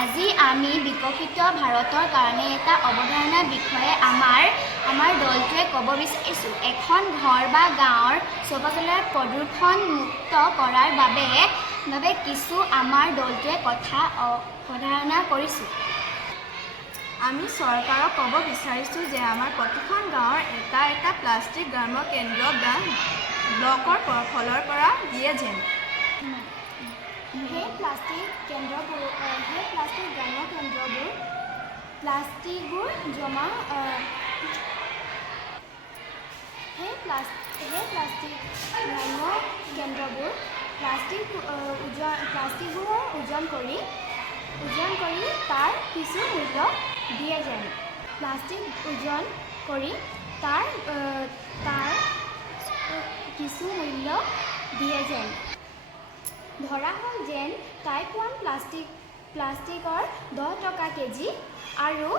আজি আমি বিকশিত ভাৰতৰ কাৰণে এটা অৱধাৰণাৰ বিষয়ে আমাৰ দলটোৱে ক'ব বিচাৰিছোঁ। এখন ঘৰ বা গাঁৱৰ চৌপাশলৈ প্ৰদূষণমুক্ত কৰাৰ বাবে কিছু আমাৰ দলটোৱে অৱধাৰণা কৰিছোঁ। আমি চৰকাৰক ক'ব বিচাৰিছোঁ যে আমাৰ প্ৰতিখন গাঁৱৰ এটা প্লাষ্টিক গ্ৰাম্য কেন্দ্ৰ বা ব্লকৰ ফালৰ পৰা দিয়ে যেন। সেই প্লাষ্টিক গ্ৰাম্য কেন্দ্ৰবোৰ প্লাষ্টিকবোৰ জমা সেই প্লাষ্টিক গ্ৰাম্য কেন্দ্ৰবোৰ প্লাষ্টিকবোৰৰ ওজন কৰি তাৰ কিছু মূল্য দিয়ে যেন। প্লাষ্টিক ওজন কৰি তাৰ কিছু মূল্য দিয়ে যেন। ধৰা হ'ল যেন টাইপ 1 প্লাষ্টিকৰ 10 টকা কেজি আৰু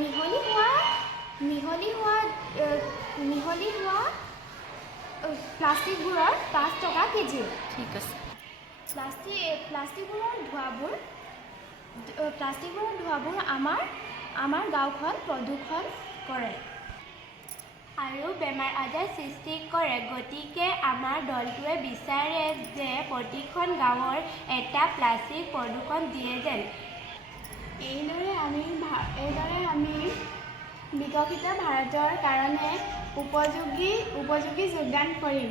মিহলি হোৱা প্লাষ্টিকবোৰৰ 5 টকা কেজি। ঠিক আছে। প্লাষ্টিকবোৰৰ ধোঁৱাবোৰ আমাৰ গাঁওখন প্ৰদূষণ কৰে আৰু বেমাৰ আজাৰ সৃষ্টি কৰে। গতিকে আমাৰ দলটোৱে বিচাৰে যে প্ৰতিখন গাঁৱৰ এটা প্লাষ্টিক প্ৰদূষণ দিয়ে যেন। এইদৰে আমি বিকশিত ভাৰতৰ কাৰণে উপযোগী যোগদান কৰিম।